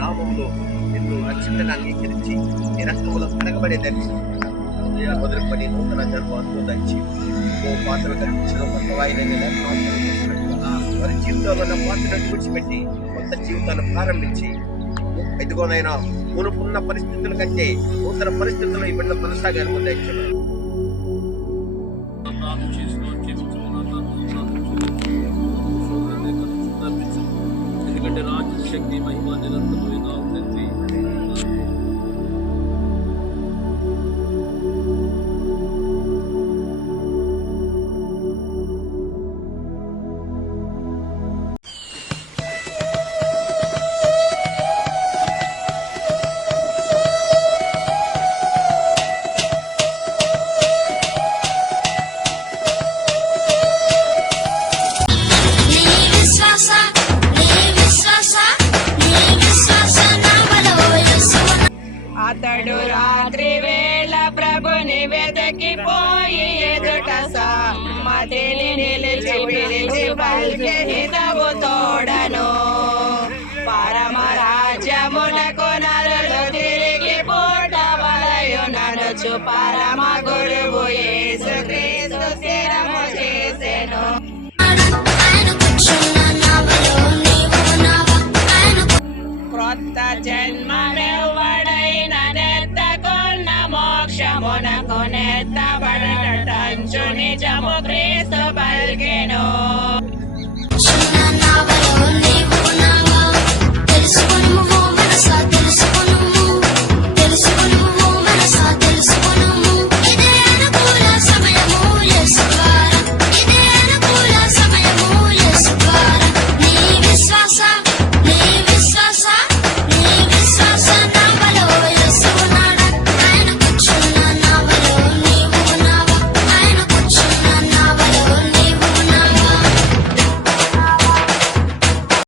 నామంలో నిన్ను రక్షితను అంగీకరించి నీ రక్తములో కడగబడే దర్శనం మొదలుపడి నూతన జన్మను దంచి ఓ పాత్రలు కల్పించిన కొత్త వాయిదా వారి జీవితంలో ఉన్న పాత్రను విడిచిపెట్టి కొత్త జీవితాన్ని ప్రారంభించి ఎదుగునైనా మునుపున్న పరిస్థితుల కంటే నూతన పరిస్థితుల్లో ఈ బిడ్డ కొనసాగాలని దయచేయాలి. ఎందుకంటే రాజ్య శక్తి మహిమ నిరంతరమైన తండ్రి. అతడు రాత్రి వేళ ప్రభుని వెతకిపోయి ఎదుట సమ్మతిని నిలిచి పిలిచి పలికే హితవు తోడను పరమ రాజ్యమునకు నరులు తిరిగి పూట వలయుననుచు పరమ గురువు యేసుక్రీస్తు స్థిరము చేసెను. క్రొత్త జన్మమెవ్వడైన నెత్తకున్న మోక్షమునకు నెత్తబడటంచు నిజము క్రీస్తు పలికెను.